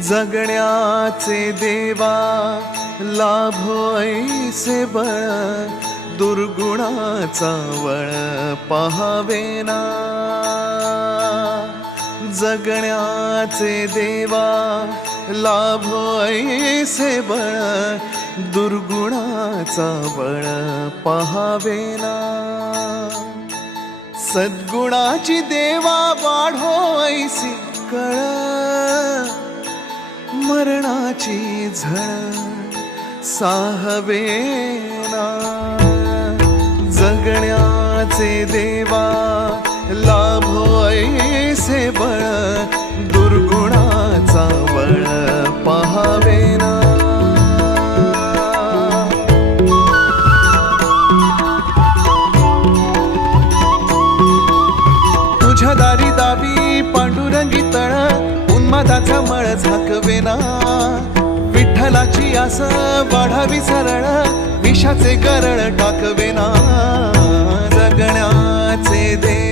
जगण्याचे देवा लाभो ऐसे बळ, दुर्गुणाचा वळ पहावेना. जगण्याचे देवा लाभो ऐसे बळ, दुर्गुणाचा बळ पहावेना. सद्गुणाची देवा वाढो ऐसी कळ, मरणाची झळ साहवेना. जगण्याचे देवा लाभो ऐसे बळ, दुर्गुणाचा बळ पहावेना. तुझ्या दारी दावी पांडुरंगी तळ, उन्मादाचा मळ झाकवेना. विठ्ठलाची आस वाढावी सरळ, विषाचे गरळ टाकवेना. जगण्याचे देव